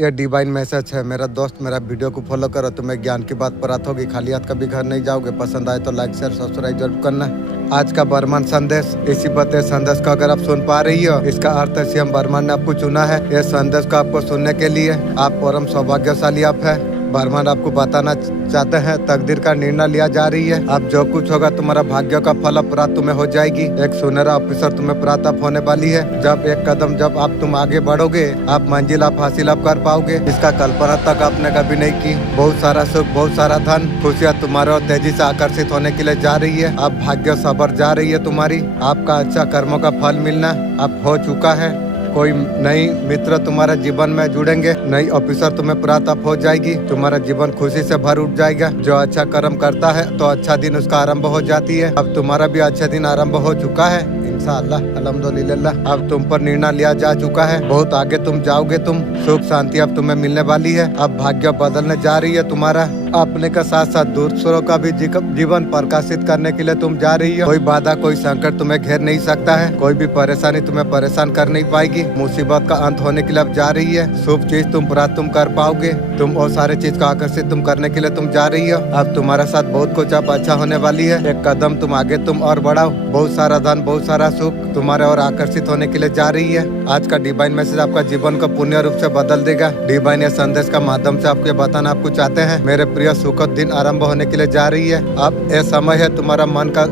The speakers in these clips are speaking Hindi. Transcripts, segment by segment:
ये डिवाइन मैसेज है। मेरा दोस्त मेरा वीडियो को फॉलो करो, तुम्हें ज्ञान की बात प्राप्त होगी। खाली हाथ कभी घर नहीं जाओगे। पसंद आए तो लाइक शेयर सब्सक्राइब जरूर करना। आज का बर्मन संदेश, इसी बते संदेश को अगर आप सुन पा रही हो, इसका अर्थ है सीएम बर्मन ने आपको चुना है। ये संदेश को आपको सुनने के लिए आप परम सौभाग्यशाली आप है। बर्मन आपको बताना चाहते हैं तकदीर का निर्णय लिया जा रही है। अब जो कुछ होगा तुम्हारा भाग्य का फल प्राप्त तुम्हें हो जाएगी। एक सुनहरा ऑफिसर तुम्हें प्राप्त होने वाली है। जब एक कदम जब आप तुम आगे बढ़ोगे, आप मंजिल आप हासिल आप कर पाओगे। इसका कल्पना तक आपने कभी नहीं की। बहुत सारा सुख, बहुत सारा धन, खुशियाँ तुम्हारे और तेजी से आकर्षित होने के लिए जा रही है। अब भाग्य सबर जा रही है तुम्हारी। आपका अच्छा कर्मों का फल मिलना अब हो चुका है। कोई नई मित्र तुम्हारे जीवन में जुड़ेंगे। नई ऑफिसर तुम्हें प्राप्त हो जाएगी। तुम्हारा जीवन खुशी से भर उठ जाएगा। जो अच्छा कर्म करता है तो अच्छा दिन उसका आरंभ हो जाती है। अब तुम्हारा भी अच्छा दिन आरंभ हो चुका है इंशाअल्लाह, अल्हम्दुलिल्लाह। अब तुम पर निर्णय लिया जा चुका है। बहुत आगे तुम जाओगे। तुम सुख शांति अब तुम्हें मिलने वाली है। अब भाग्य बदलने जा रही है तुम्हारा। अपने का साथ साथ दूसरों का भी जीवन प्रकाशित करने के लिए तुम जा रही हो। कोई बाधा, कोई संकट तुम्हें घेर नहीं सकता है। कोई भी परेशानी तुम्हें परेशान कर नहीं पाएगी। मुसीबत का अंत होने के लिए अब जा रही है। शुभ चीज तुम प्राप्त तुम कर पाओगे। तुम और सारे चीज को आकर्षित तुम करने के लिए तुम जा रही हो। अब तुम्हारे साथ बहुत कुछ अब अच्छा होने वाली है। एक कदम तुम आगे तुम और बढ़ाओ। बहुत सारा धन, बहुत सारा सुख तुम्हारे और आकर्षित होने के लिए जा रही है। आज का डिवाइन मैसेज आपका जीवन को पूर्ण रूप से बदल देगा। डिवाइन ये संदेश का माध्यम से आपको बताना आपको चाहते हैं, मेरे प्रिय सुखद दिन आरंभ होने के लिए जा रही है। अब ये समय है तुम्हारा मन का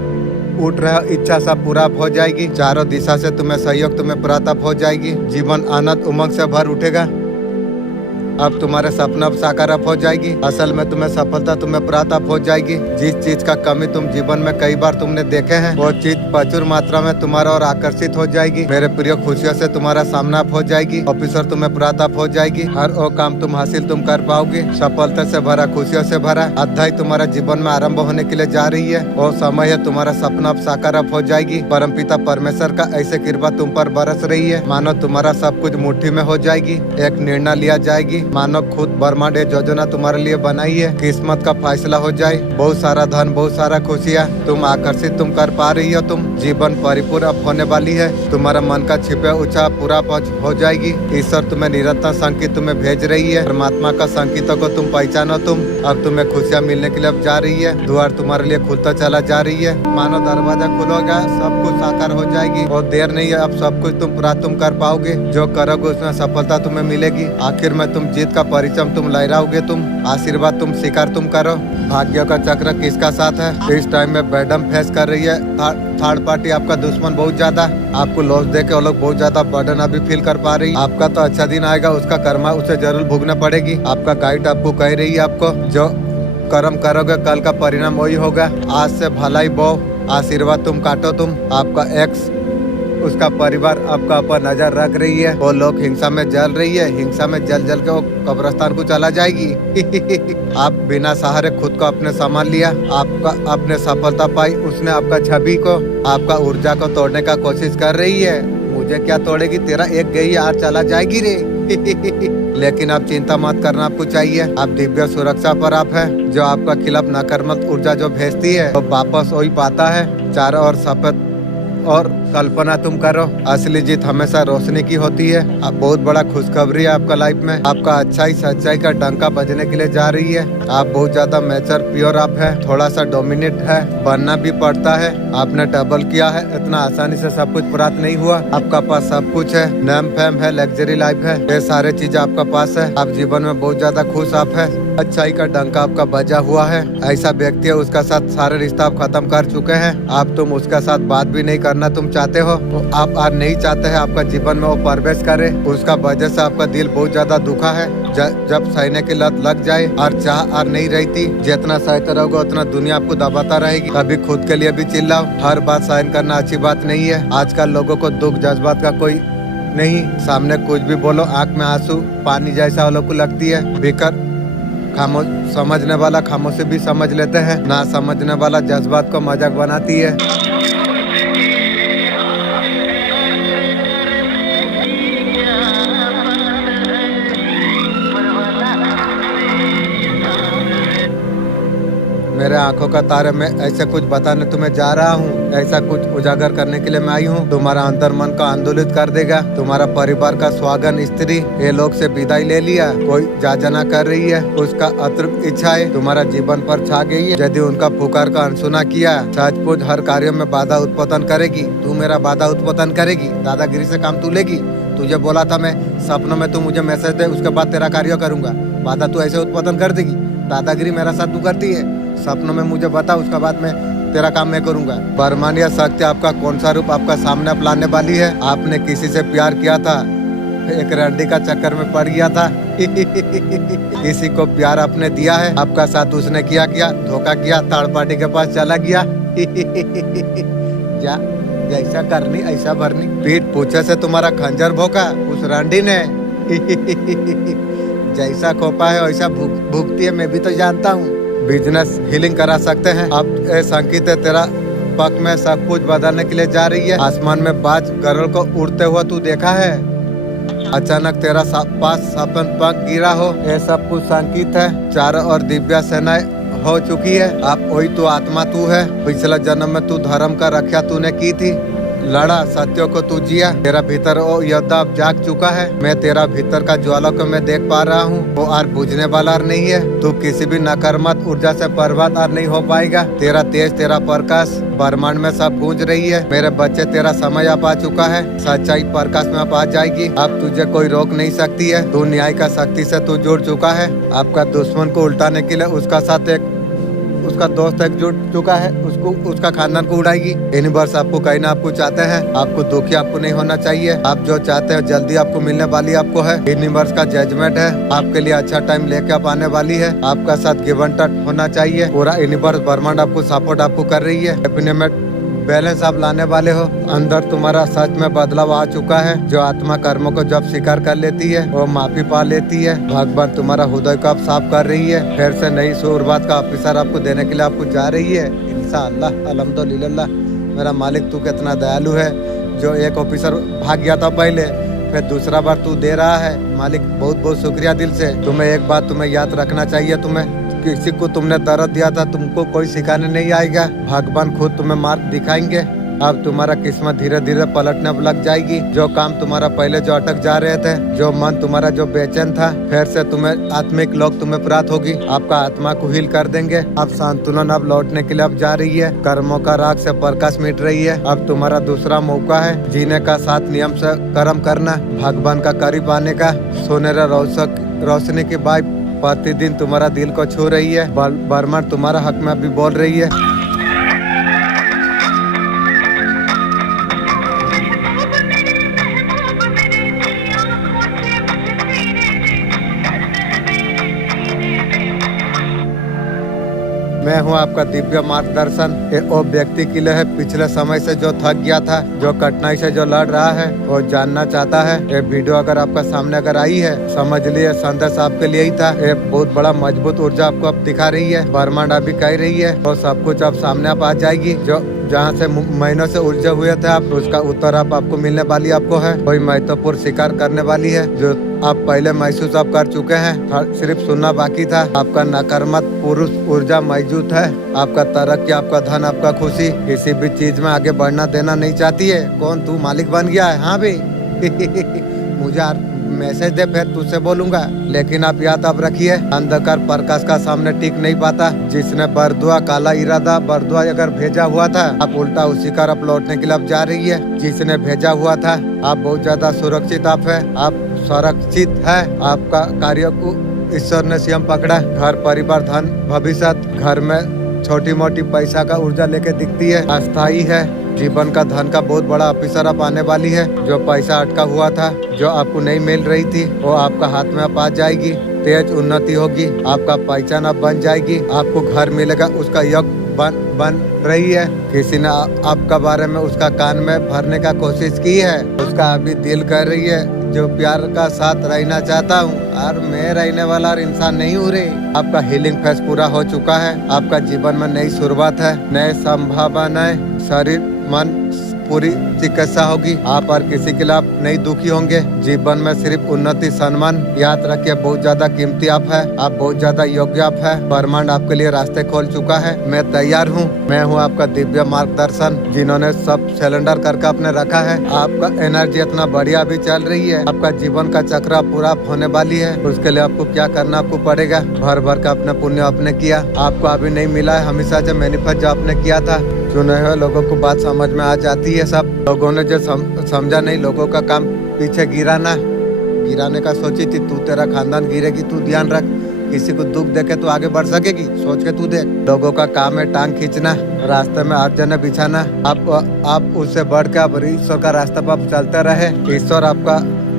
उठ रहा इच्छा सब पूरा हो जाएगी। चारों दिशा से तुम्हें सहयोग तुम्हें प्राप्त हो जाएगी। जीवन आनंद उमंग से भर उठेगा। अब तुम्हारे सपना साकार हो जाएगी। असल में तुम्हें सफलता तुम्हें प्राप्त हो जाएगी। जिस चीज का कमी तुम जीवन में कई बार तुमने देखे हैं, वो चीज प्रचुर मात्रा में तुम्हारा और आकर्षित हो जाएगी। मेरे प्रिय खुशियों से तुम्हारा सामना हो जाएगी। ऑफिसर तुम्हें प्राप्त हो जाएगी। हर वो काम तुम हासिल तुम कर पाओगे। सफलता से भरा, खुशियों से भरा अध्याय तुम्हारा जीवन में आरंभ होने के लिए जा रही है। वो समय है तुम्हारा सपना साकार हो जाएगी। परमपिता परमेश्वर का ऐसे कृपा तुम पर बरस रही है। मानो तुम्हारा सब कुछ मुट्ठी में हो जाएगी। एक निर्णय लिया जाएगी। मानो खुद ब्रह्मांड योजना तुम्हारे लिए बनाई है। किस्मत का फैसला हो जाए। बहुत सारा धन, बहुत सारा खुशियाँ तुम आकर्षित तुम कर पा रही हो। तुम जीवन परिपूर्ण होने वाली है। तुम्हारा मन का छिपा उछा पूरा हो जाएगी। ईश्वर तुम्हें निरंतर संकेत तुम्हें भेज रही है। परमात्मा का संकेतों को तुम पहचानो। तुम अब तुम्हें खुशियाँ मिलने के लिए अब जा रही है। द्वार तुम्हारे लिए खुलता चला जा रही है। मानो दरवाजा खुलोगा, सब कुछ साकार हो जाएगी। बहुत देर नहीं है, अब सब कुछ तुम प्राप्त तुम कर पाओगे। जो करोगे उसमें सफलता तुम्हें मिलेगी। आखिर में तुम जीत का परिचम तुम लहराओगे। तुम आशीर्वाद तुम स्वीकार तुम करो। भाग्य का चक्र किसका साथ है? इस टाइम में मैडम फेस कर रही है। थर्ड पार्टी आपका दुश्मन बहुत ज्यादा। आपको लॉस दे के वो लोग बहुत ज्यादा बर्डन अभी फील कर पा रही। आपका तो अच्छा दिन आएगा, उसका कर्मा उसे जरूर भोगना पड़ेगी। आपका गाइड आपको कह रही है, आपको जो कर्म करोगे कल का परिणाम वही होगा। आज से भलाई बो, आशीर्वाद तुम काटो। तुम आपका एक्स, उसका परिवार आपका ऊपर नजर रख रही है। वो लोग हिंसा में जल रही है। हिंसा में जल जल के वो कब्रिस्तान को चला जाएगी। आप बिना सहारे खुद को अपने संभाल लिया। आपका अपने सफलता पाई। उसने आपका छवि को, आपका ऊर्जा को तोड़ने का कोशिश कर रही है। मुझे क्या तोड़ेगी, तेरा एक गई यार चला जाएगी रे। लेकिन आप चिंता मत करना आपको चाहिए। आप दिव्य सुरक्षा पर आप है। जो आपका खिलाफ नकारात्मक ऊर्जा जो भेजती है वो वापस वही पाता है। चारों ओर सफेद और कल्पना तुम करो। असली जीत हमेशा रोशनी की होती है। अब बहुत बड़ा खुशखबरी है आपका लाइफ में। आपका अच्छाई सच्चाई का डंका बजने के लिए जा रही है। आप बहुत ज्यादा मैच्योर प्योर आप है। थोड़ा सा डोमिनेट है, बनना भी पड़ता है। आपने डबल किया है। इतना आसानी से सब कुछ प्राप्त नहीं हुआ। आपका पास सब कुछ है। नेम फेम है, लग्जरी लाइफ है। ये सारे चीज आपका पास है। आप जीवन में बहुत ज्यादा खुश आप है। अच्छाई का डंका आपका बजा हुआ है। ऐसा व्यक्ति है, उसका साथ सारे रिश्ता आप खत्म कर चुके हैं। अब तुम उसका साथ बात भी नहीं करना तुम चाहते हो। तो आप आज नहीं चाहते हैं आपका जीवन में वो प्रवेश करे। उसका वजह से आपका दिल बहुत ज्यादा दुखा है। जब सहने की लत लग जाए और चाह और नहीं रहती, जितना सहते रहोगे उतना दुनिया आपको दबाता रहेगी। कभी खुद के लिए भी चिल्लाओ। हर बात सहन करना अच्छी बात नहीं है। आजकल लोगों को दुख जज्बात का कोई नहीं। सामने कुछ भी बोलो, आंख में आंसू पानी जैसा वो लोग को लगती है। बेकार खामोश, समझने वाला खामोशी भी समझ लेते हैं। ना समझने वाला जज्बात को मजाक बनाती है। मेरे आंखों का तारा, मैं ऐसे कुछ बताने तुम्हें जा रहा हूँ, ऐसा कुछ उजागर करने के लिए मैं आई हूँ। तुम्हारा अंतर मन को आंदोलित कर देगा। तुम्हारा परिवार का स्वागत स्त्री ये लोग से विदाई ले लिया, कोई जाजना कर रही है, उसका अतृप्त इच्छाएं तुम्हारा जीवन पर छा गई है। यदि उनका पुकार का अनसुना किया, सचमुच हर कार्य में बाधा उत्पन्न करेगी। तू मेरा बाधा उत्पन्न करेगी, दादागिरी से काम तू लेगी। तुझे बोला था मैं सपनों में तू मुझे मैसेज दे, उसके बाद तेरा कार्य करूंगा। बाधा तू ऐसे उत्पन्न कर देगी, दादागिरी मेरा साथ तू करती है। सपनों में मुझे बता, उसके बाद में तेरा काम मैं करूंगा। बरमानिया शक्ति आपका कौन सा रूप आपका सामने अब लाने वाली है। आपने किसी से प्यार किया था, एक रंडी का चक्कर में पड़ गया था। किसी को प्यार आपने दिया है, आपका साथ उसने किया धोखा किया, थर्ड पार्टी के पास चला गया। जा जैसा करनी ऐसा भरनी। पीठ पूछे से तुम्हारा खंजर भोंका उस रंडी ने। जैसा खोपा है वैसा भुगती है, मैं भी तो जानता हूँ। बिजनेस हीलिंग करा सकते हैं। अब संकेत है तेरा पग में सब कुछ बदलने के लिए जा रही है। आसमान में बाज गरुड़ को उड़ते हुआ तू देखा है। अचानक तेरा पास सपन पग गिरा हो, ये सब कुछ संकेत है। चारों ओर दिव्य सेनाएं हो चुकी है। अब वही तू आत्मा तू है। पिछला जन्म में तू धर्म का रक्षा तूने की थी, लड़ा, सत्यों को तू जिया। तेरा भीतर वो योद्धा अब जाग चुका है। मैं तेरा भीतर का ज्वाला को मैं देख पा रहा हूँ, वो आर बुझने वाला नहीं है। तू किसी भी नकारात्मक ऊर्जा से बर्बाद आर नहीं हो पाएगा। तेरा तेज, तेरा प्रकाश ब्रह्मांड में सब गूंज रही है। मेरे बच्चे तेरा समय अब आ चुका है। सच्चाई प्रकाश में अब आ जाएगी। अब तुझे कोई रोक नहीं सकती है। तू न्याय का शक्ति से तू जुड़ चुका है। आपका दुश्मन को उल्टाने के लिए उसका साथ उसका दोस्त एक जुट चुका है, उसको उसका खानदान को उड़ाएगी। यूनिवर्स आपको कहीं ना आपको चाहते हैं। आपको दुखी आपको नहीं होना चाहिए। आप जो चाहते हैं जल्दी आपको मिलने वाली आपको है। यूनिवर्स का जजमेंट है, आपके लिए अच्छा टाइम लेके आप आने वाली है। आपका साथ गिव एंड टेक होना चाहिए। पूरा यूनिवर्स ब्रह्मांड आपको सपोर्ट आपको कर रही है। अपने में बैलेंस आप लाने वाले हो। अंदर तुम्हारा सच में बदलाव आ चुका है। जो आत्मा कर्मों को जब स्वीकार कर लेती है वो माफी पा लेती है। भगवान तुम्हारा हृदय को आप साफ कर रही है। फिर से नई शुरुआत का ऑफिसर आपको देने के लिए आपको जा रही है। इंशाअल्लाह अल्हम्दुलिल्लाह। मेरा मालिक तू कितना दयालु है। जो एक ऑफिसर भाग गया था पहले, फिर दूसरा बार तू दे रहा है। मालिक बहुत बहुत शुक्रिया दिल से। तुम्हें एक बात तुम्हें याद रखना चाहिए, तुम्हें किसी को तुमने दर्द दिया था तुमको कोई सिखाने नहीं आएगा। भगवान खुद तुम्हें मार्ग दिखाएंगे। अब तुम्हारा किस्मत धीरे धीरे पलटने लग जाएगी। जो काम तुम्हारा पहले जो अटक जा रहे थे, जो मन तुम्हारा जो बेचैन था, फिर से तुम्हें आत्मिक लोग तुम्हें प्राप्त होगी। आपका आत्मा को हील कर देंगे। अब संतुलन अब लौटने के लिए अब जा रही है। कर्मों का राग से प्रकाश मिट रही है। अब तुम्हारा दूसरा मौका है जीने का। साथ नियम से कर्म करना, भगवान का करीब आने का। सोनेरा रोशनी की बात प्रतिदिन तुम्हारा दिल को छू रही है। ब्रह्मांड तुम्हारा हक में अभी बोल रही है। मैं हूँ आपका दिव्य मार्गदर्शन। ये वो व्यक्ति के लिए है पिछले समय से जो थक गया था, जो कठिनाई से जो लड़ रहा है, वो जानना चाहता है। ये वीडियो अगर आपका सामने अगर आई है, समझ लिए संदेश आपके लिए ही था। ये बहुत बड़ा मजबूत ऊर्जा आपको अब दिखा रही है। ब्रह्मांड अभी कह रही है और सब कुछ अब सामने आप आ जाएगी। जो जहाँ से महीनों से उलझे हुए थे आप, उसका उत्तर आपको मिलने वाली आपको है। कोई महत्वपूर्ण शिकार करने वाली है जो आप पहले महसूस आप कर चुके हैं, सिर्फ सुनना बाकी था। आपका नकारात्मक पुरुष ऊर्जा मौजूद है। आपका तरक्की, आपका धन, आपका खुशी किसी भी चीज में आगे बढ़ना देना नहीं चाहती है। कौन तू मालिक बन गया है? हाँ भाई। मुझे मैसेज दे, फिर तुझसे बोलूंगा। लेकिन आप याद आप रखिए, अंधकार प्रकाश का सामने टिक नहीं पाता। जिसने बरदुआ काला इरादा बरदुआ अगर भेजा हुआ था, आप उल्टा उसी का आप लौटने के लिए आप जा रही है। जिसने भेजा हुआ था, आप बहुत ज्यादा सुरक्षित आप है। आप सुरक्षित है। आपका कार्य को ईश्वर ने स्वयं पकड़ा। घर, परिवार, धन, भविष्य, घर में छोटी मोटी पैसा का ऊर्जा लेके दिखती है, अस्थायी है। जीवन का धन का बहुत बड़ा ऑफिसर अब आने वाली है। जो पैसा अटका हुआ था, जो आपको नहीं मिल रही थी, वो आपका हाथ में अब आ जाएगी। तेज उन्नति होगी। आपका पहचान अब बन जाएगी। आपको घर मिलेगा, उसका योग बन रही है। किसी ने आपका बारे में उसका कान में भरने का कोशिश की है, उसका अभी दिल कर रही है जो प्यार का साथ रहना चाहता हूँ, और मैं रहने वाला इंसान नहीं हूँ रे। आपका हीलिंग फेज पूरा हो चुका है। आपका जीवन में नई शुरुआत है, नए संभावनाएं, शरीर मन पूरी चिकित्सा होगी। आप हर किसी के लिए आप नहीं दुखी होंगे। जीवन में सिर्फ उन्नति सम्मान याद रखिए, बहुत ज्यादा कीमती आप है, आप बहुत ज्यादा योग्य आप है। ब्रह्मांड आपके लिए रास्ते खोल चुका है। मैं तैयार हूँ। मैं हूँ आपका दिव्य मार्गदर्शन, जिन्होंने सब सिलेंडर करके अपने रखा है। आपका एनर्जी इतना बढ़िया अभी चल रही है। आपका जीवन का चक्र पूरा होने वाली है। उसके लिए आपको क्या करना आपको पड़ेगा, भर भर का अपने पुण्य आपने किया, आपको अभी नहीं मिला है। हमेशा जो मैनिफेस्ट जो आपने किया था, चुने हुए लोगों को बात समझ में आ जाती है। सब लोगों ने जो समझा नहीं, लोगों का काम पीछे गिराने का सोची थी तू, तेरा खानदान गिरेगी, तू ध्यान रख। किसी को दुख देखे तो आगे बढ़ सकेगी, सोच के तू देख। लोगों का काम है टांग खींचना, रास्ते में अर्जन बिछाना। आप उससे बढ़ के आप ईश्वर का रास्ता पर आप चलते रहे। ईश्वर आपका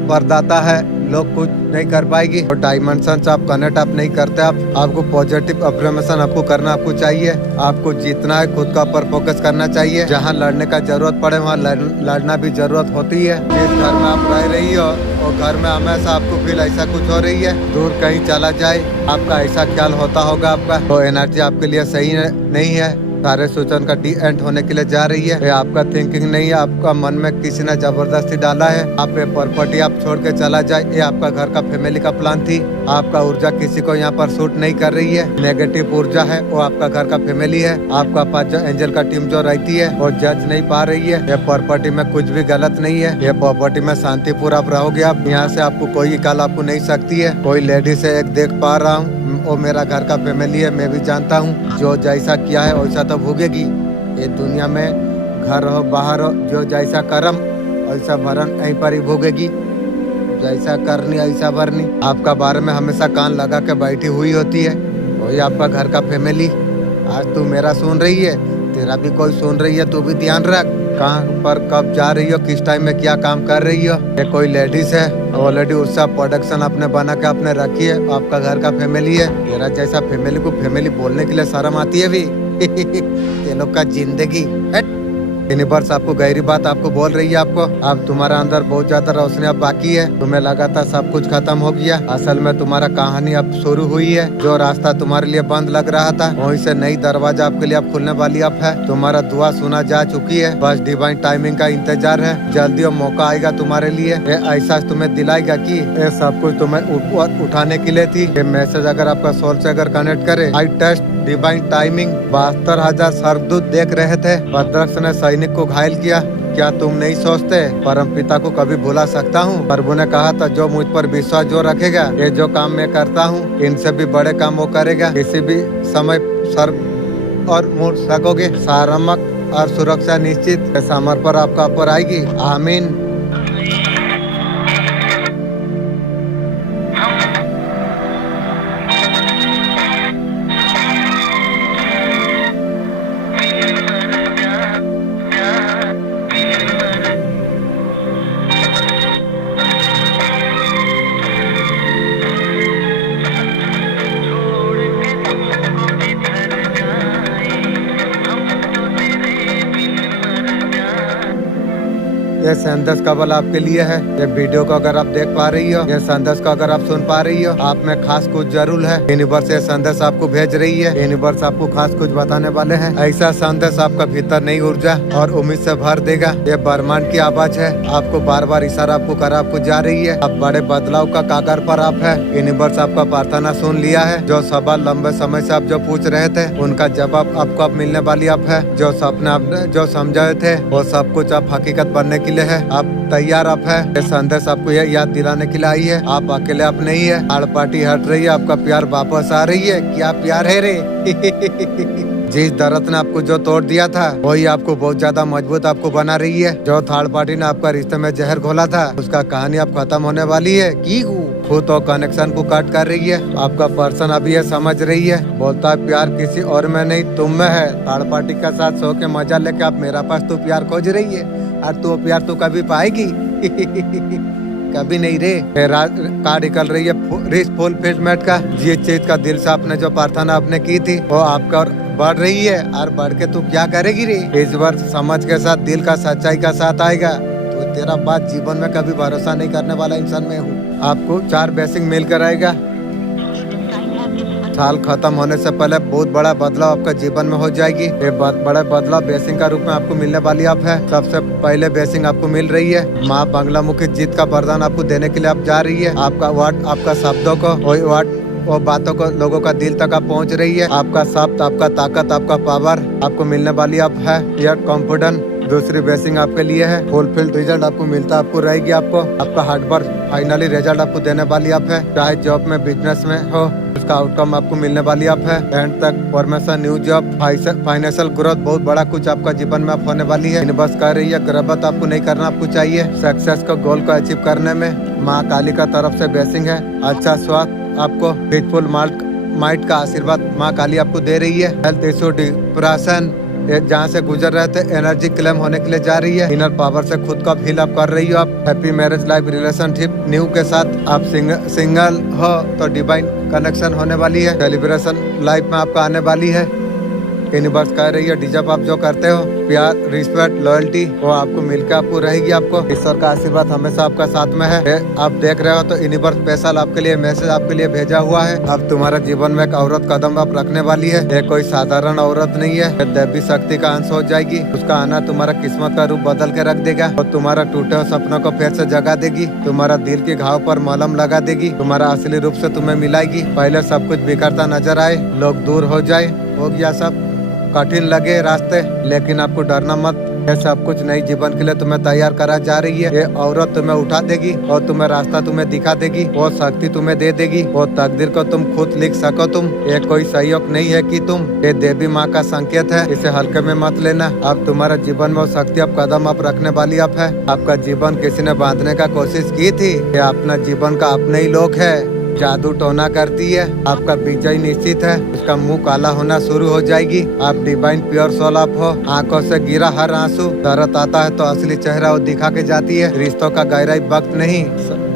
वरदाता है, लोग कुछ नहीं कर पाएगी। और डायमेंशन से आप कनेक्ट आप नहीं करते। आपको पॉजिटिव अफर्मेशन आपको करना आपको चाहिए। आपको जीतना है, खुद का ऊपर फोकस करना चाहिए। जहाँ लड़ने का जरूरत पड़े वहाँ लड़ना भी जरूरत होती है। जिस घर में आप रह रही हो और घर में हमेशा आपको फील ऐसा कुछ हो रही है, दूर कहीं चला जाए आपका ऐसा ख्याल होता होगा। आपका तो एनर्जी आपके लिए सही नहीं है। सारे सूचन का डी एंड होने के लिए जा रही है। ये आपका थिंकिंग नहीं है, आपका मन में किसी ने जबरदस्ती डाला है। आप ये प्रॉपर्टी आप छोड़ के चला जाए, ये आपका घर का फैमिली का प्लान थी। आपका ऊर्जा किसी को यहाँ पर सूट नहीं कर रही है। नेगेटिव ऊर्जा है वो आपका घर का फैमिली है। आपका पास जो एंजल का टीम जो रहती है वो जज नहीं पा रही है। ये प्रॉपर्टी में कुछ भी गलत नहीं है। ये प्रॉपर्टी में शांति पूरा आप रहोगे। आप यहाँ से आपको कोई काल आपको नहीं सकती है। कोई लेडीज है एक देख पा रहा हूँ, वो मेरा घर का फैमिली है। मैं भी जानता हूँ जो जैसा किया है वैसा तो भोगेगी। ये दुनिया में घर हो बाहर हो, जो जैसा कर्म वैसा भरण यहीं पर ही भोगेगी। जैसा करनी ऐसा भरनी। आपका बारे में हमेशा कान लगा के बैठी हुई होती है, वही आपका घर का फैमिली। आज तू मेरा सुन रही है, तेरा भी कोई सुन रही है, तू भी ध्यान रख। कहाँ पर कब जा रही हो, किस टाइम में क्या काम कर रही हो। ये कोई लेडीज है ऑलरेडी उसका प्रोडक्शन अपने बना के अपने रखी है। आपका घर का फैमिली है। तेरा जैसा फैमिली को फैमिली बोलने के लिए शर्म आती है भी। ये लोग का जिंदगी यूनिवर्स आपको गहरी बात आपको बोल रही है। आपको अब तुम्हारा अंदर बहुत ज्यादा रोशनी अब बाकी है। तुम्हें लगा था सब कुछ खत्म हो गया, असल में तुम्हारा कहानी अब शुरू हुई है। जो रास्ता तुम्हारे लिए बंद लग रहा था वहीं से नई दरवाजा आपके लिए अब खुलने वाली अब है। तुम्हारा दुआ सुना जा चुकी है, बस डिवाइन टाइमिंग का इंतजार है। जल्दी वो मौका आएगा तुम्हारे लिए। ये एहसास तुम्हें दिलाएगा कि ये सब कुछ तुम्हें उठाने के लिए थी। ये मैसेज अगर आपका सोल से अगर कनेक्ट करे, आई टेस्ट डिवाइन टाइमिंग। 72,000 सरदूत देख रहे थे, भद्रक्ष ने सैनिक को घायल किया। क्या तुम नहीं सोचते परम पिता को कभी भुला सकता हूँ। प्रभु ने कहा था जो मुझ पर विश्वास जो रखेगा, ये जो काम मैं करता हूँ इनसे भी बड़े काम वो करेगा। किसी भी समय सर और मुड़ सकोगे। सारामक और सुरक्षा निश्चित समर पर आपका ऊपर आएगी। आमीन। ये संदेश केवल आपके लिए है। ये वीडियो को अगर आप देख पा रही हो, ये संदेश को अगर आप सुन पा रही हो, आप में खास कुछ जरूर है। यूनिवर्स ये संदेश आपको भेज रही है। यूनिवर्स आपको खास कुछ बताने वाले हैं। ऐसा संदेश आपका भीतर नई ऊर्जा और उम्मीद से भर देगा। ये ब्रह्मांड की आवाज है। आपको बार बार इशारा आपको कर आपको जा रही है। अब बड़े बदलाव का कागर पर आप है। यूनिवर्स आपका प्रार्थना सुन लिया है। जो सवाल लंबे समय से आप जो पूछ रहे थे उनका जवाब आपको अब मिलने वाली आप है। जो सपने आप जो समझाए थे वो सब कुछ आप हकीकत बनने के लिए है। आप तैयार आप है। ये संदेश आपको यह याद दिलाने के लिए आई है, आप अकेले आप नहीं है। हर पार्टी हट रही है, आपका प्यार वापस आ रही है। क्या प्यार है रे। जिस दर्द ने आपको जो तोड़ दिया था वही आपको बहुत ज्यादा मजबूत आपको बना रही है। जो थर्ड पार्टी ने आपका रिश्ते में जहर घोला था उसका कहानी अब खत्म होने वाली है। की खुद और कनेक्शन को कट कर रही है। आपका पर्सन अभी ये समझ रही है, बोलता है प्यार किसी और में नहीं तुम में है। थर्ड पार्टी के साथ सो के मजा लेके आप मेरा पास तो प्यार खोज रही है, और तू प्यार तू कभी पाएगी। कभी नहीं रे। कार्ड निकल रही है रिच फुलफिलमेंट का। जिस चीज का दिल से आपने जो प्रार्थना आपने की थी वो आपका बढ़ रही है। और बढ़ के तू क्या करेगी रे। इस बार समझ के साथ दिल का सच्चाई का साथ आएगा। तो तेरा बात जीवन में कभी भरोसा नहीं करने वाला इंसान मैं हूँ। आपको 4 बेसिंग मिल कर आएगा। साल खत्म होने से पहले बहुत बड़ा बदलाव आपका जीवन में हो जाएगी। ये बड़ा बदलाव ब्लेसिंग का रूप में आपको मिलने वाली आप है। सबसे पहले ब्लेसिंग आपको मिल रही है, माँ बंगलामुखी जीत का वरदान आपको देने के लिए आप जा रही है। आपका वर्ड, आपका शब्दों को वही वर्ड वो बातों को लोगों का दिल तक आप पहुंच रही है। आपका शब्द, आपका ताकत, आपका पावर आपको मिलने वाली आप है। यह कॉन्फिडेंट दूसरी ब्लेसिंग आपके लिए है। फुलफिल्ड रिजल्ट आपको मिलता आपको रहेगी। आपका हार्ड वर्क फाइनली रिजल्ट आपको देने वाली आप है। चाहे जॉब में, बिजनेस में हो, उसका आउटकम आपको मिलने वाली आप है। एंड तक promotion, new job, financial growth, बहुत बड़ा कुछ आपका जीवन में आप होने वाली है। बस कर रही है, गर्भवत आपको नहीं करना आपको चाहिए। सक्सेस को, गोल को अचीव करने में माँ काली का तरफ से ब्लेसिंग है। अच्छा स्वास्थ्य आपको, पीसफुल माइंड का आशीर्वाद माँ काली आपको दे रही है। हेल्थ इशू, डिप्रेशन जहाँ से गुजर रहे थे, एनर्जी क्लेम होने के लिए जा रही है। इनर पावर से खुद का फील अप कर रही हो आप। Happy marriage life, relationship new के साथ आप सिंगल हो तो डिवाइन कनेक्शन होने वाली है। सेलिब्रेशन लाइफ में आपका आने वाली है। यूनिवर्स कह रही है डिजर्व आप जो करते हो, प्यार, रिस्पेक्ट, लॉयल्टी, वो आपको मिलकर आपको रहेगी। आपको ईश्वर का आशीर्वाद हमेशा आपका साथ में है। आप देख रहे हो तो यूनिवर्स स्पेशल आपके लिए मैसेज आपके लिए भेजा हुआ है। अब तुम्हारा जीवन में एक औरत कदम आप रखने वाली है। ये कोई साधारण औरत नहीं है, देवी शक्ति का अंश हो जाएगी। उसका आना तुम्हारा किस्मत का रूप बदल के रख देगा और तुम्हारा टूटे हुए सपनों को फिर से जगा देगी। तुम्हारा दिल के घाव पर मलहम लगा देगी। तुम्हारा असली रूप से तुम्हें मिलाएगी। पहले सब कुछ बिखरता नजर आए, लोग दूर हो जाए, हो गया सब कठिन लगे रास्ते, लेकिन आपको डरना मत। ये सब कुछ नई जीवन के लिए तुम्हें तैयार करा जा रही है। ये औरत तुम्हें उठा देगी और तुम्हें रास्ता तुम्हें दिखा देगी। वो शक्ति तुम्हें दे देगी। वो तकदीर को तुम खुद लिख सको। तुम ये कोई सहयोग नहीं है कि तुम, ये देवी माँ का संकेत है, इसे हल्के में मत लेना। अब तुम्हारा जीवन में वो शक्ति अब कदम आप रखने वाली आप है। आपका जीवन किसी ने बांधने का कोशिश की थी, ये अपना जीवन का अपने ही लोग है। जादू टोना करती है, आपका विजय निश्चित है। उसका मुंह काला होना शुरू हो जाएगी। आप डिवाइन प्योर सोल आप हो। आंखों से गिरा हर आंसू दर्द आता है तो असली चेहरा वो दिखा के जाती है। रिश्तों का गहराई वक्त नहीं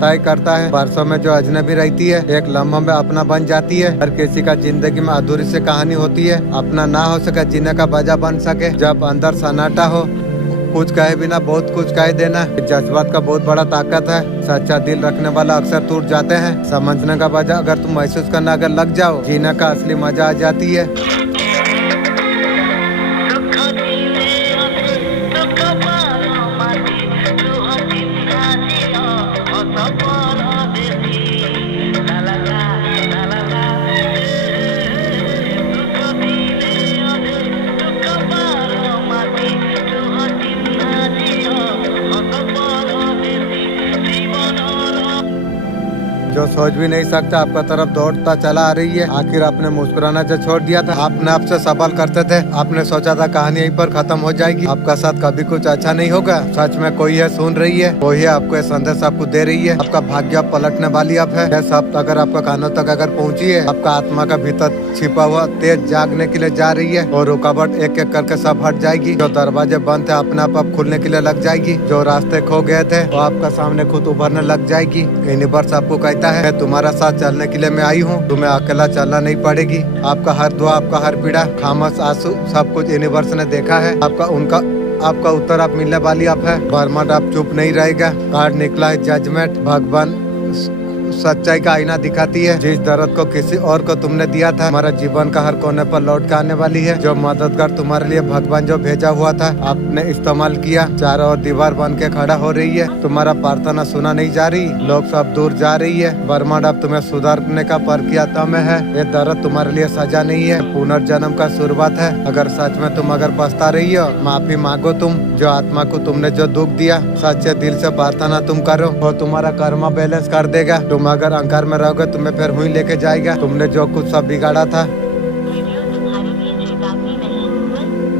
तय करता है। वर्षों में जो अजनबी रहती है, एक लम्हों में अपना बन जाती है। हर किसी का जिंदगी में अधूरी से कहानी होती है। अपना ना हो सके, जीने का वजह बन सके। जब अंदर सन्नाटा हो, कुछ कहे बिना बहुत कुछ कह देना, जज्बात का बहुत बड़ा ताकत है। सच्चा दिल रखने वाला अक्सर टूट जाते हैं। समझने का वजह अगर तुम महसूस करना अगर लग जाओ, जीने का असली मजा आ जाती है। जो सोच भी नहीं सकता आपका तरफ दौड़ता चला आ रही है। आखिर आपने मुस्कुराना जो छोड़ दिया था, आपने आपसे सवाल करते थे, आपने सोचा था कहानी यहीं पर खत्म हो जाएगी, आपका साथ कभी कुछ अच्छा नहीं होगा। सच में कोई है सुन रही है, कोई है आपको संदेश आपको दे रही है। आपका भाग्य पलटने वाली आप है। सब अगर आपका कानों तक अगर पहुँची है, आपका आत्मा का भीतर छिपा हुआ तेज जागने के लिए जा रही है और रुकावट एक एक करके सब हट जाएगी। जो दरवाजे बंद थे अपने आप खुलने के लिए लग जाएगी। जो रास्ते खो गए थे वो आपका सामने खुद उभरने लग जाएगी। यूनिवर्स आपको कहता है मैं तुम्हारा साथ चलने के लिए मैं आई हूँ, तुम्हें अकेला चलना नहीं पड़ेगी। आपका हर दुआ, आपका हर पीड़ा, खामोश आंसू, सब कुछ यूनिवर्स ने देखा है। आपका उत्तर आप मिलने वाली आप है। बर्मड आप चुप नहीं रहेगा। कार्ड निकला है जजमेंट। भगवान सच्चाई का आईना दिखाती है। जिस दर्द को किसी और को तुमने दिया था, हमारा जीवन का हर कोने पर लौट के आने वाली है। जो मददगार तुम्हारे लिए भगवान जो भेजा हुआ था, आपने इस्तेमाल किया। चारों ओर दीवार बन के खड़ा हो रही है। तुम्हारा प्रार्थना सुना नहीं जा रही, लोग सब दूर जा रही है। ब्रह्मांड अब तुम्हें सुधारने का प्रक्रिया में है। ये दर्द तुम्हारे लिए सजा नहीं है, पुनर्जन्म का शुरुआत है। अगर सच में तुम अगर पछता रही हो, माफी मांगो। तुम जो आत्मा को तुमने जो दुख दिया, सच्चे दिल से प्रार्थना तुम करो, वो तुम्हारा कर्मा बैलेंस कर देगा। तुम अगर अहंकार में रहोगे, तुम्हें फिर हुई लेके जाएगा। तुमने जो कुछ सब बिगाड़ा था,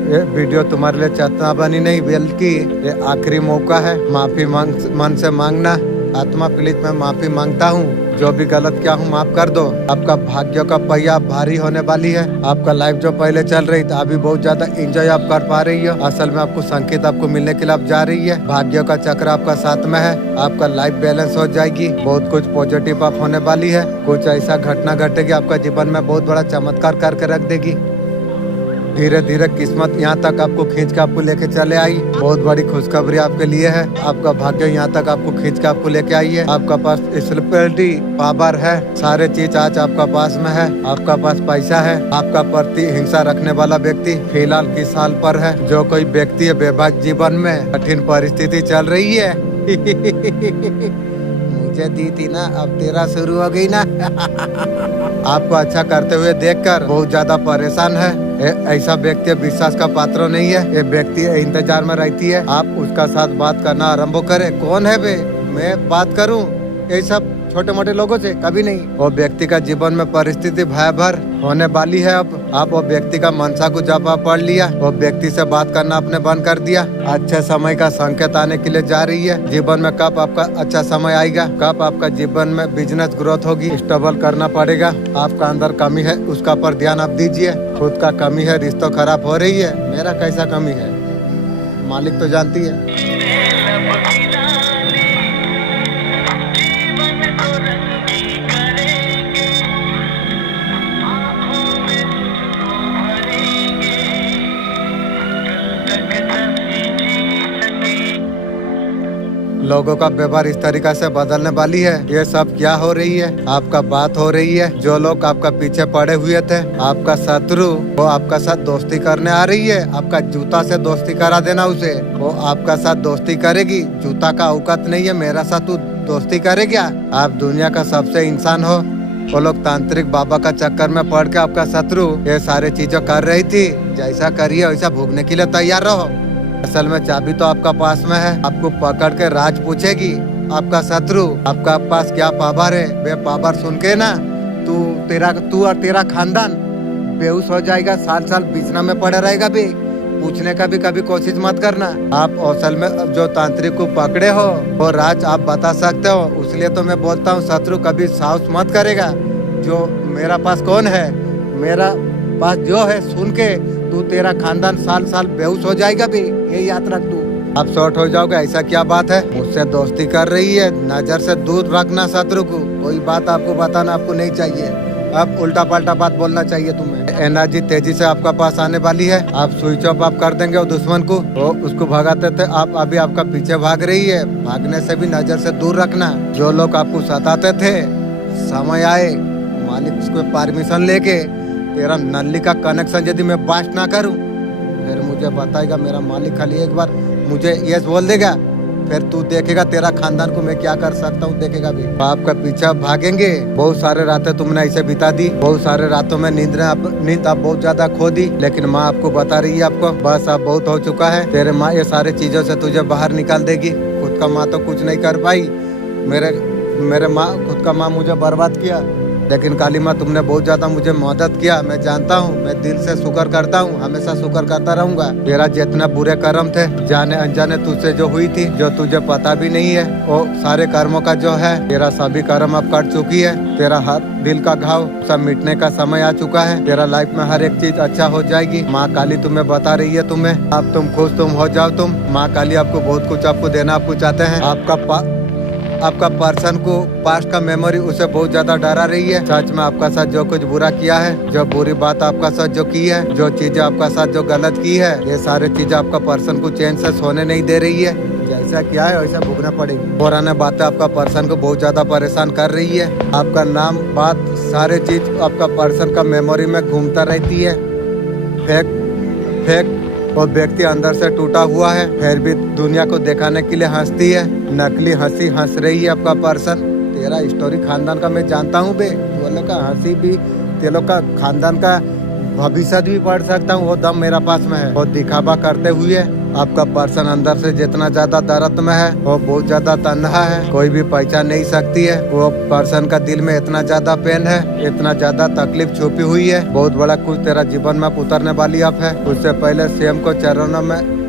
ये वीडियो तुम्हारे लिए चेतावनी नहीं बल्कि ये आखिरी मौका है। माफी मन से मांगना। आत्मा प्लीज मैं माफी मांगता हूँ, जो भी गलत किया हूँ माफ कर दो। आपका भाग्य का पहिया भारी होने वाली है। आपका लाइफ जो पहले चल रही थी, अभी बहुत ज्यादा एंजॉय आप कर पा रही हो। असल में आपको संकेत आपको मिलने के लिए आप जा रही है। भाग्य का चक्र आपका साथ में है। आपका लाइफ बैलेंस हो जाएगी। बहुत कुछ पॉजिटिव आप होने वाली है। कुछ ऐसा घटना घटेगी आपका जीवन में, बहुत बड़ा चमत्कार करके रख देगी। धीरे धीरे किस्मत यहाँ तक आपको खींच के आपको लेके चले आई। बहुत बड़ी खुशखबरी आपके लिए है। आपका भाग्य यहाँ तक आपको खींच के आपको लेके आई है। आपका पास स्पेशलिटी पावर है, सारे चीज आज आपका पास में है। आपका पास पैसा है। आपका प्रति हिंसा रखने वाला व्यक्ति फिलहाल किस हाल पर है? जो कोई व्यक्ति है वैवाहिक जीवन में कठिन परिस्थिति चल रही है मुझे दी थी ना, अब तेरा शुरू हो गई ना आपको अच्छा करते हुए देखकर बहुत ज्यादा परेशान है। ऐसा व्यक्ति विश्वास का पात्र नहीं है। ये व्यक्ति इंतजार में रहती है आप उसका साथ बात करना आरंभ करे। कौन है बे? मैं बात करूं ये सब छोटे मोटे लोगों से? कभी नहीं। वो व्यक्ति का जीवन में परिस्थिति भयावह होने वाली है। अब आप वो व्यक्ति का मनसा को जब आप पढ़ लिया, वो व्यक्ति से बात करना आपने बंद कर दिया। अच्छे समय का संकेत आने के लिए जा रही है। जीवन में कब आपका अच्छा समय आएगा, कब आपका जीवन में बिजनेस ग्रोथ होगी, स्टेबल करना पड़ेगा। आपका अंदर कमी है उसका पर ध्यान आप दीजिए। खुद का कमी है, रिश्तों खराब हो रही है। मेरा कैसा कमी है मालिक तो जानती है। लोगों का व्यवहार इस तरीका से बदलने वाली है। ये सब क्या हो रही है? आपका बात हो रही है। जो लोग आपका पीछे पड़े हुए थे, आपका शत्रु, वो आपका साथ दोस्ती करने आ रही है। आपका जूता से दोस्ती करा देना उसे। वो आपका साथ दोस्ती करेगी। जूता का औकात नहीं है मेरा साथ तू दोस्ती करे क्या? आप दुनिया का सबसे इंसान हो। वो लोग तांत्रिक बाबा का चक्कर में पड़ के आपका शत्रु ये सारे चीजें कर रही थी। जैसा करिए वैसा भोगने के लिए तैयार रहो। असल में चाबी तो आपका पास में है। आपको पकड़ के राज पूछेगी आपका शत्रु। आपका पास क्या पावर है? वे पावर सुन के ना तू और तेरा खानदान बेहोश हो जाएगा। साल साल बिछना में पड़ा रहेगा। भी पूछने का भी कभी कोशिश मत करना। आप असल में जो तांत्रिक को पकड़े हो वो राज आप बता सकते हो। इसलिए तो मैं बोलता हूँ शत्रु कभी साहस मत करेगा। जो मेरा पास कौन है, मेरा पास जो है सुन के तू तेरा खानदान साल साल बेहोश हो जाएगा। भी ये याद रख। तू आप शॉर्ट हो जाओगे। ऐसा क्या बात है? मुझसे दोस्ती कर रही है। नजर से दूर रखना शत्रु को। कोई बात आपको बताना आपको नहीं चाहिए। अब उल्टा पल्टा बात बोलना चाहिए तुम्हें। एनर्जी तेजी से आपका पास आने वाली है। आप स्विच ऑफ आप कर देंगे वो दुश्मन को। वो उसको भगाते थे, आप अभी आपका पीछे भाग रही है। भागने से भी नजर से दूर रखना। जो लोग आपको सताते थे, समय आए मालिक उसको परमिशन लेके तेरा नल्ली का कनेक्शन यदि मैं बास्ट ना करूं, फिर मुझे बताएगा मेरा मालिक। खाली एक बार मुझे यस बोल देगा, फिर तू देखेगा तेरा खानदान को मैं क्या कर सकता हूँ, देखेगा भी। आपका पीछे भागेंगे। बहुत सारे रातें तुमने ऐसे बिता दी। बहुत सारे रातों में नींद आप बहुत ज्यादा खो दी। लेकिन माँ आपको बता रही है आपको बस अब बहुत हो चुका है। तेरे माँ ये सारे चीजों से तुझे बाहर निकाल देगी। खुद का माँ तो कुछ नहीं कर पाई। मेरे माँ खुद का माँ मुझे बर्बाद किया, लेकिन काली माँ तुमने बहुत ज्यादा मुझे मदद किया। मैं जानता हूँ, मैं दिल से शुक्र करता हूँ, हमेशा शुक्र करता रहूंगा। तेरा जितना बुरे कर्म थे, जाने अनजाने तुझसे जो हुई थी, जो तुझे पता भी नहीं है, वो सारे कर्मों का जो है तेरा सभी कर्म अब कट चुकी है। तेरा हर दिल का घाव सब मिटने का समय आ चुका है। तेरा लाइफ में हर एक चीज अच्छा हो जाएगी। माँ काली तुम्हें बता रही है तुम्हें। अब तुम खुश तुम हो जाओ। तुम माँ काली आपको बहुत कुछ आपको देना आपको चाहते हैं। आपका पर्सन को पास्ट का मेमोरी उसे बहुत ज्यादा डरा रही है। सच में आपका साथ जो कुछ बुरा किया है, जो बुरी बात आपका साथ जो की है, जो चीजें आपका साथ जो गलत की है, ये सारे चीजें आपका पर्सन को चैन से सोने नहीं दे रही है। जैसा किया है वैसा भुगतना पड़ेगी। पुराने बातें आपका पर्सन को बहुत ज्यादा परेशान कर रही है। आपका नाम बात सारे चीज आपका पर्सन का मेमोरी में घूमता रहती है। फेक वो व्यक्ति अंदर से टूटा हुआ है, फिर भी दुनिया को दिखाने के लिए हंसती है। नकली हंसी हंस रही है आपका पर्सन। तेरा स्टोरी खानदान का मैं जानता हूँ बे। तू लोग का हंसी भी, ते लोग का खानदान का भविष्य भी पढ़ सकता हूँ। वो दम मेरा पास में है। वो दिखावा करते हुए आपका पर्सन अंदर से जितना ज्यादा दर्द में है, वो बहुत ज्यादा तन्हा है। कोई भी पहचान नहीं सकती है। वो पर्सन का दिल में इतना ज्यादा पेन है, इतना ज्यादा तकलीफ छुपी हुई है। बहुत बड़ा कुछ तेरा जीवन में उतरने वाली आप है। उससे पहले स्वयं को चरणों में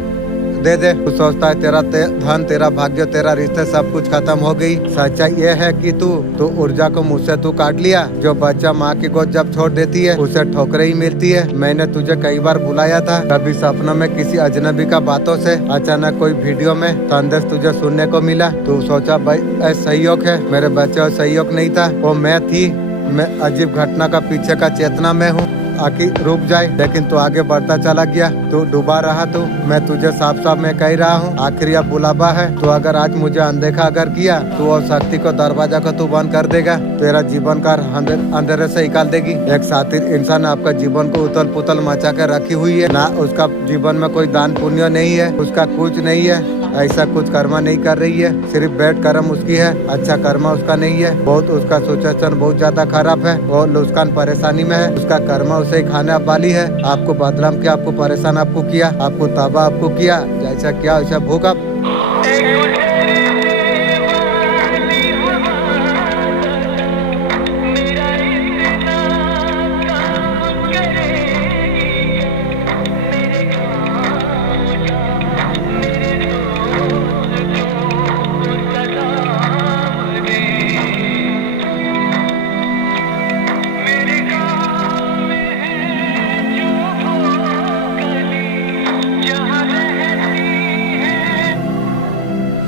दे दे। तू सोचता है तेरा धन, तेरा भाग्य, तेरा रिश्ते सब कुछ खत्म हो गई। सच्चाई ये है कि तू ऊर्जा को मुझसे तू काट लिया। जो बच्चा माँ की गोद जब छोड़ देती है उसे ठोकरें ही मिलती है। मैंने तुझे कई बार बुलाया था, कभी सपनों में किसी अजनबी का बातों से, अचानक कोई वीडियो में संदेश तुझे सुनने को मिला। तू सोचा भाई सहयोग है, मेरे बच्चे और सहयोग नहीं था, वो मैं थी। मैं अजीब घटना का पीछे का चेतना में हूँ। आखिर रुक जाए, लेकिन तू आगे बढ़ता चला गया, तू डूबा रहा। तू मैं तुझे साफ साफ मैं कह रहा हूँ, आखिरी अब बुलावा है। तो अगर आज मुझे अनदेखा अगर किया तो वो शक्ति को दरवाजा को तू बंद कर देगा, तेरा जीवन का अंधेरे से निकाल देगी। एक साथी इंसान आपका जीवन को उथल पुथल मचा कर रखी हुई है ना, उसका जीवन में कोई दान पुण्य नहीं है, उसका कुछ नहीं है, ऐसा कुछ कर्मा नहीं कर रही है, सिर्फ बैड कर्म उसकी है, अच्छा कर्मा उसका नहीं है। बहुत उसका सिचुएशन बहुत ज्यादा खराब है, वो लुस्कान परेशानी में है, उसका कर्मा उसे ही खाने वाली है। आपको बदनाम किया, आपको परेशान आपको किया, आपको तबाह आपको किया, जैसा किया वैसा भोगा।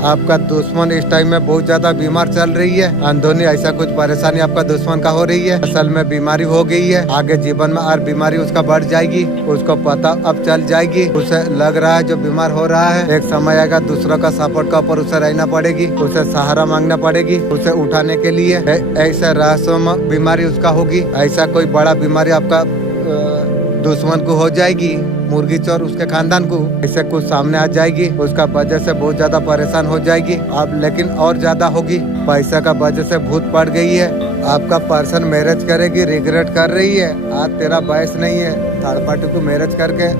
आपका दुश्मन इस टाइम में बहुत ज्यादा बीमार चल रही है, अंदरूनी ऐसा कुछ परेशानी आपका दुश्मन का हो रही है, असल में बीमारी हो गई है, आगे जीवन में और बीमारी उसका बढ़ जाएगी, उसको पता अब चल जाएगी। उसे लग रहा है जो बीमार हो रहा है, एक समय आएगा दूसरों का सपोर्ट का ऊपर उसे रहना पड़ेगी, उसे सहारा मांगना पड़ेगी, उसे उठाने के लिए। ऐसा रहस्यमय बीमारी उसका होगी, ऐसा कोई बड़ा बीमारी आपका दुश्मन को हो जाएगी, मुर्गी चोर उसके खानदान को ऐसे कुछ सामने आ जाएगी, उसका वजह से बहुत ज्यादा परेशान हो जाएगी अब, लेकिन और ज्यादा होगी। पैसा का वजह से भूत पड़ गई है, आपका पर्सन मैरिज करेगी, रिग्रेट कर रही है, आज तेरा बयस नहीं है, थर्ड पार्टी को मैरिज करके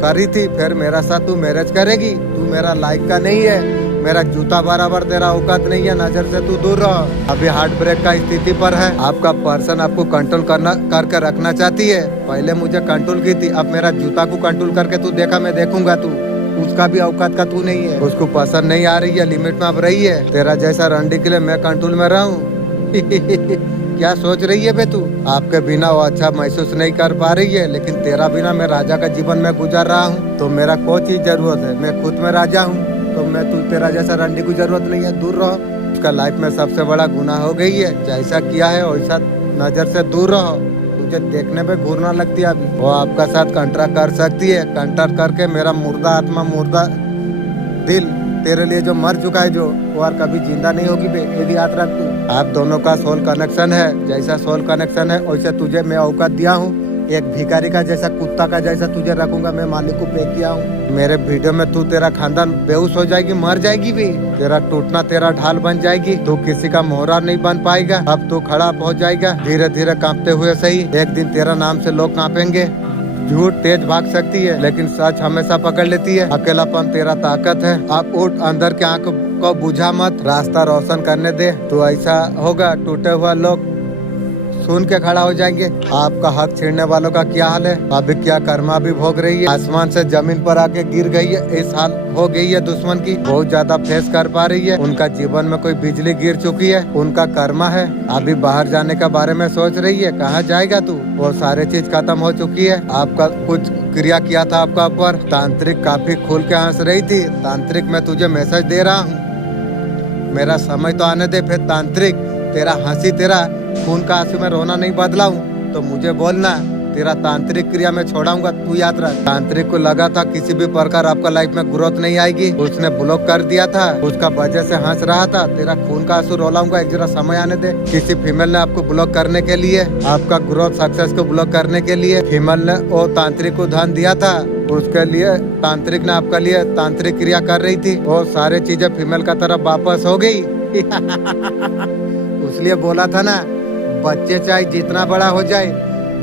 करी थी, फिर मेरा साथ तू मैरिज करेगी, तू मेरा लाइक का नहीं है, मेरा जूता बराबर तेरा औकात नहीं है, नजर से तू दूर रहो। अभी हार्ट ब्रेक का स्थिति पर है, आपका पर्सन आपको कंट्रोल करके रखना चाहती है, पहले मुझे कंट्रोल की थी, अब मेरा जूता को कंट्रोल करके तू देखा, मैं देखूंगा, तू उसका भी औकात का तू नहीं है, उसको पसंद नहीं आ रही है, लिमिट में अब रही है, तेरा जैसा रंडी के लिए मैं कंट्रोल में रहूं। क्या सोच रही है बे तू? आपके बिना वो अच्छा महसूस नहीं कर पा रही है, लेकिन तेरा बिना मैं राजा का जीवन में गुजार रहा हूँ, तो मेरा कोई चीज जरूरत है, मैं खुद में राजा हूँ, तो मैं तू तेरा जैसा रंडी की जरूरत नहीं है, दूर रहो। उसका लाइफ में सबसे बड़ा गुनाह हो गई है, जैसा किया है वैसा नजर से दूर रहो, तुझे देखने पे घूरना लगती है। अभी वो आपका साथ कंट्रैक्ट कर सकती है, कंट्रैक्ट करके मेरा मुर्दा आत्मा मुर्दा दिल तेरे लिए जो मर चुका है, जो वो और कभी जिंदा नहीं होगी बे, ये भी याद रख तू। आप दोनों का सोल कनेक्शन है, जैसा सोल कनेक्शन है वैसे तुझे मैं औकात दिया हूँ, एक भिखारी का जैसा कुत्ता का जैसा तुझे रखूंगा, मैं मालिक को पे किया हूँ। मेरे वीडियो में तू तेरा खानदान बेहोश हो जाएगी, मर जाएगी भी, तेरा टूटना तेरा ढाल बन जाएगी, तू किसी का मोहरा नहीं बन पाएगा, अब तू खड़ा हो जाएगा धीरे धीरे कांपते हुए सही, एक दिन तेरा नाम से लोग कांपेंगे। झूठ तेज भाग सकती है, लेकिन सच हमेशा पकड़ लेती है, अकेलापन तेरा ताकत है, आप उठ, अंदर के आंख को बुझा मत, रास्ता रोशन करने दे, तो ऐसा होगा टूटे हुआ लोग सुन के खड़ा हो जाएंगे। आपका हक छीनने वालों का क्या हाल है, अभी क्या कर्मा भी भोग रही है, आसमान से जमीन पर आके गिर गई है, इस हाल हो गई है दुश्मन की, बहुत ज्यादा फेस कर पा रही है, उनका जीवन में कोई बिजली गिर चुकी है, उनका कर्मा है, अभी बाहर जाने का बारे में सोच रही है, कहाँ जाएगा तू, वो सारे चीज खत्म हो चुकी है, आपका कुछ क्रिया किया था आपका ऊपर, तांत्रिक काफी खुल के हंस रही थी, तांत्रिक मैं तुझे मैसेज दे रहा हूँ, मेरा समय तो आने दे, फिर तांत्रिक तेरा हंसी तेरा खून का आंसू में रोना नहीं बदलाऊं, तो मुझे बोलना, तेरा तांत्रिक क्रिया में छोड़ाऊंगा, तू याद रख। तांत्रिक को लगा था किसी भी प्रकार आपका लाइफ में ग्रोथ नहीं आएगी, उसने ब्लॉक कर दिया था, उसका वजह से हंस रहा था, तेरा खून का आंसू रोलाऊंगा, एक जरा समय आने दे। किसी फीमेल ने आपको ब्लॉक करने के लिए, आपका ग्रोथ सक्सेस को ब्लॉक करने के लिए फीमेल ने वो तांत्रिक को धन दिया था, उसके लिए तांत्रिक ने आपके लिए तांत्रिक क्रिया कर रही थी, वो सारी चीजें फीमेल का तरफ वापस हो गई। इसलिए बोला था ना, बच्चे चाहे जितना बड़ा हो जाए,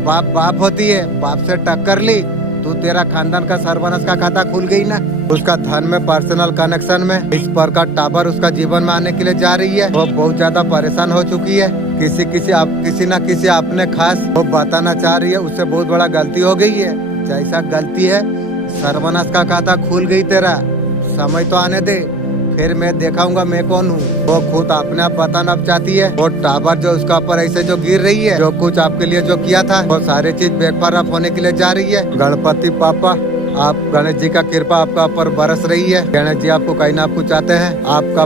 बाप बाप होती है, बाप से टक्कर ली तू, तेरा खानदान का सर्वनाश का खाता खुल गई ना। उसका धन में पर्सनल कनेक्शन में इस प्रकार टावर उसका जीवन में आने के लिए जा रही है, वो बहुत ज्यादा परेशान हो चुकी है, किसी ना किसी अपने खास वो बताना चाह रही है, उससे बहुत बड़ा गलती हो गई है, जैसा गलती है सर्वनाश का खाता खुल गई, तेरा समय तो आने दे, फिर मैं दिखाऊंगा मैं कौन हूँ। वो खुद अपने आप बताना चाहती है, वो टावर जो उसका ऊपर ऐसे जो गिर रही है, जो कुछ आपके लिए जो किया था, वो सारी चीज बेकरार होने के लिए जा रही है। गणपति पापा, आप गणेश जी का कृपा आपका ऊपर बरस रही है, गणेश जी आपको कहीं ना आपको चाहते हैं, आपका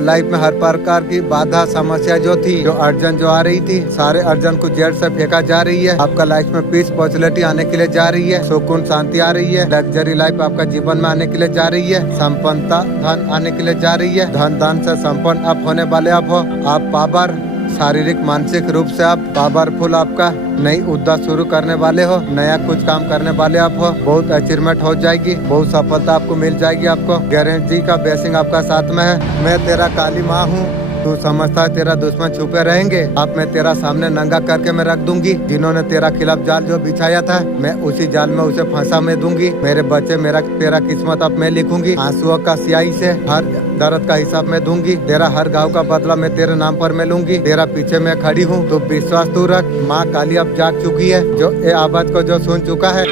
लाइफ में हर प्रकार की बाधा समस्या जो थी, जो अड़चन जो आ रही थी, सारे अड़चन को जड़ से फेंका जा रही है। आपका लाइफ में पीस पॉपुलरिटी आने के लिए जा रही है, सुकून शांति आ रही है, लग्जरी लाइफ आपका जीवन में आने के लिए जा रही है, संपन्नता धन आने के लिए जा रही है। धन दान से संपन्न आप होने वाले आप हो। आप पावर शारीरिक मानसिक रूप से आप पावरफुल, आपका नई उद्योग शुरू करने वाले हो, नया कुछ काम करने वाले आप हो। बहुत अचीवमेंट हो जाएगी, बहुत सफलता आपको मिल जाएगी। आपको गारंटी का ब्लेसिंग आपका साथ में है। मैं तेरा काली माँ हूँ, तू समझता है तेरा दुश्मन छुपे रहेंगे। अब मैं तेरा सामने नंगा करके मैं रख दूंगी। जिन्होंने तेरा खिलाफ जाल जो बिछाया था, मैं उसी जाल में उसे फंसा मैं दूंगी। मेरे बच्चे मेरा तेरा किस्मत अब मैं लिखूंगी। आंसुओं का स्याही से हर दर्द का हिसाब मैं दूंगी। तेरा हर घाव का बदला मैं तेरे नाम पर मैं लूंगी। तेरा पीछे मैं खड़ी हूँ, तो विश्वास तू रख। माँ काली अब जाग चुकी है, जो ये आवाज को जो सुन चुका है।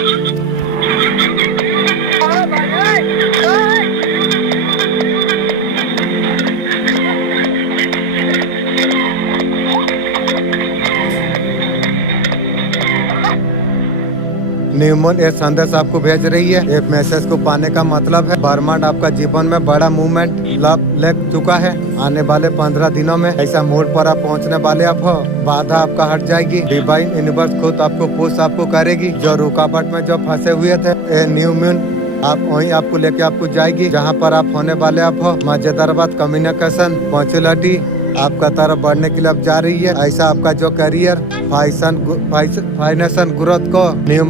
न्यूमन एक संदेश आपको भेज रही है। एक मैसेज को पाने का मतलब है ब्रह्मांड आपका जीवन में बड़ा मूवमेंट ले चुका है। आने वाले 15 दिनों में ऐसा मोड़ पर आप पहुंचने वाले आप हो। बाधा आपका हट जाएगी। डिवाइन यूनिवर्स खुद आपको पुश आपको करेगी। जो रुकावट में जो फंसे हुए थे, ए न्यू मून आप वहीं आपको लेके आपको जाएगी जहाँ पर आप होने वाले आप हो। मजेदार बात, कम्युनिकेशन पॉपुलरिटी आपका तरफ बढ़ने के लिए अब जा रही है। ऐसा आपका जो करियर फाइनेंशियल ग्रोथ को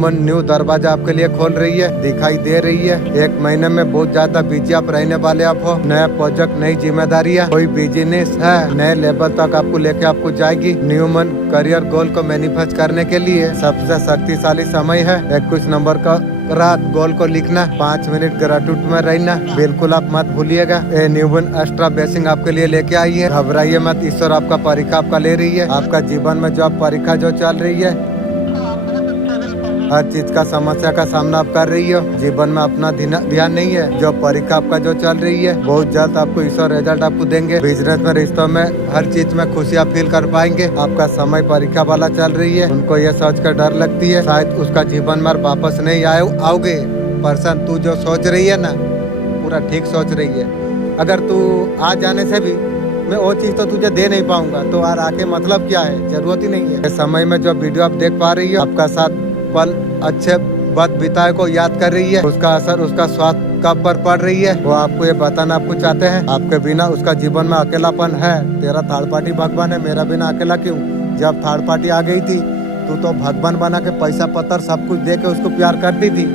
न्यू दरवाजा आपके लिए खोल रही है, दिखाई दे रही है। एक महीने में बहुत ज्यादा बिजी आप रहने वाले आप हो। नया प्रोजेक्ट, नई जिम्मेदारियां, कोई बिजनेस है, नए लेवल तक आपको लेके आपको जाएगी। न्यूमन करियर गोल को मैनिफेस्ट करने के लिए सबसे शक्तिशाली समय है। 21 नंबर का रात गोल को लिखना, 5 मिनट ग्रेटिट्यूड में रहना बिल्कुल आप मत भूलिएगा। ए न्यूमन एक्स्ट्रा ब्लेसिंग आपके लिए लेके आई है। घबराइए मत, ईश्वर आपका परीक्षा आपका ले रही है। आपका जीवन में जो आप परीक्षा जो चल रही है, हर चीज का समस्या का सामना आप कर रही हो। जीवन में अपना ध्यान नहीं है। जो परीक्षा आपका जो चल रही है, बहुत जल्द आपको ईश्वर रिजल्ट आपको देंगे। बिजनेस में, रिश्तों में, हर चीज में खुशियाँ फील कर पाएंगे। आपका समय परीक्षा वाला चल रही है। उनको ये सोच कर डर लगती है शायद उसका जीवन में वापस नहीं आओगे। पर्सन तू जो सोच रही है ना, पूरा ठीक सोच रही है। अगर तू आ जाने से भी मैं वो चीज तो तुझे दे नहीं पाऊंगा, तो यार आके मतलब क्या है, जरूरत ही नहीं है। इस समय में जो वीडियो आप देख पा रही हो, आपका साथ पल अच्छे वक्त बिताए को याद कर रही है। उसका असर उसका स्वास्थ्य कब पर पड़ रही है, वो आपको ये बताना आपको चाहते हैं। आपके बिना उसका जीवन में अकेलापन है। तेरा थर्ड पार्टी भगवान है, मेरा बिना अकेला क्यों। जब थर्ड पार्टी आ गई थी, तू तो भगवान बना के पैसा पत्थर सब कुछ दे के उसको प्यार करती थी।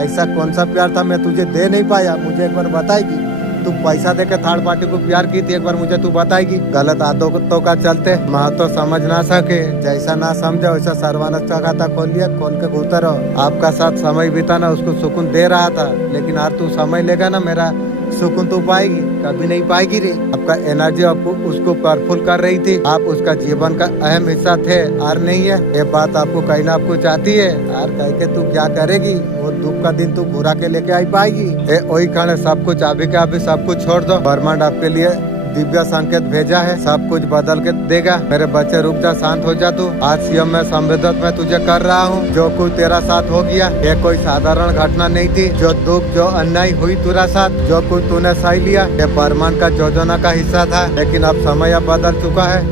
ऐसा कौन सा प्यार था मैं तुझे दे नहीं पाया, मुझे एक बार बताएगी। तू पैसा देके थर्ड पार्टी को प्यार की थी, एक बार मुझे तू बताएगी। गलत आदतों का चलते महत्व समझ ना सके, जैसा ना समझे वैसा सर्वानंद का खाता खोल लिया, खोल के घूमते रहो। आपका साथ समय बिताना उसको सुकून दे रहा था, लेकिन यार तू समय लेगा ना, मेरा सुकून तू पाएगी, कभी नहीं पाएगी रे। आपका एनर्जी आपको उसको पावरफुल कर रही थी। आप उसका जीवन का अहम हिस्सा थे, और नहीं है। ये बात आपको कहना आपको चाहती है, और कह के तू क्या करेगी। वो दुख का दिन तू घुरा के लेके आई पाएगी। वही खाने सब कुछ अभी का अभी सब कुछ छोड़ दो। ब्रह्मांड आपके लिए दिव्य संकेत भेजा है, सब कुछ बदल के देगा। मेरे बच्चे रुक जा, शांत हो जा तू। आज सीएम में संवेदन में तुझे कर रहा हूँ। जो कुछ तेरा साथ हो गया, ये कोई साधारण घटना नहीं थी। जो दुख जो अन्याय हुई तेरा साथ, जो कुछ तूने सही लिया, ये ब्रह्मांड का योजना का हिस्सा था। लेकिन अब समय अब बदल चुका है।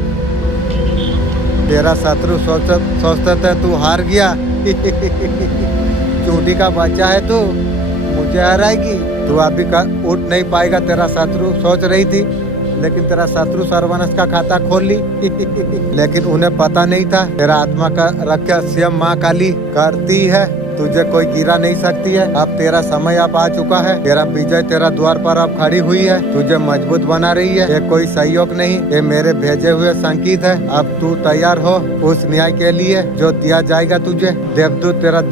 तेरा शत्रु सोचते थे तू हार गया। चूंटी का बच्चा है तू, मुझे हराएगी तू। अभी उठ नहीं पाएगा। तेरा शत्रु सोच रही थी, लेकिन तेरा शत्रु सर्वनाश का खाता खोल ली। लेकिन उन्हें पता नहीं था तेरा आत्मा का रक्षा स्वयं माँ काली करती है। तुझे कोई गिरा नहीं सकती है। अब तेरा समय अब आ चुका है। तेरा विजय तेरा द्वार पर अब खड़ी हुई है, तुझे मजबूत बना रही है। ये कोई सहयोग नहीं, ये मेरे भेजे हुए संकेत है। अब तू तैयार हो उस न्याय के लिए जो दिया जाएगा तुझे। देवदूत तेरा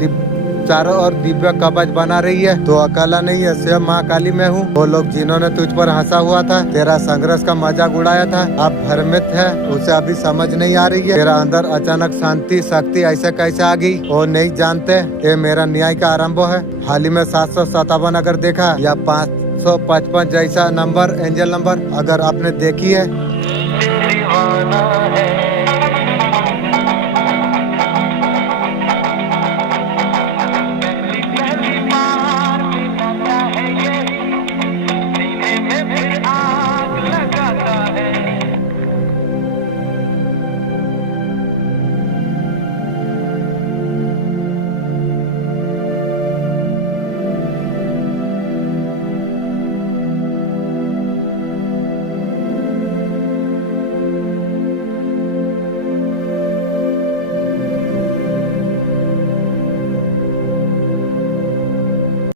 चारों ओर दिव्य कवच बना रही है। तो अकेला नहीं है, स्वयं माँ काली में हूँ। वो लोग जिन्होंने तुझ पर हंसा हुआ था, तेरा संघर्ष का मजाक उड़ाया था, अब भ्रमित है, उसे अभी समझ नहीं आ रही है। तेरा अंदर अचानक शांति शक्ति ऐसे कैसे आ गई, वो नहीं जानते। ये मेरा न्याय का आरंभ है। हाल ही में 757 अगर देखा, या 555 जैसा नंबर, एंजल नंबर अगर आपने देखी है,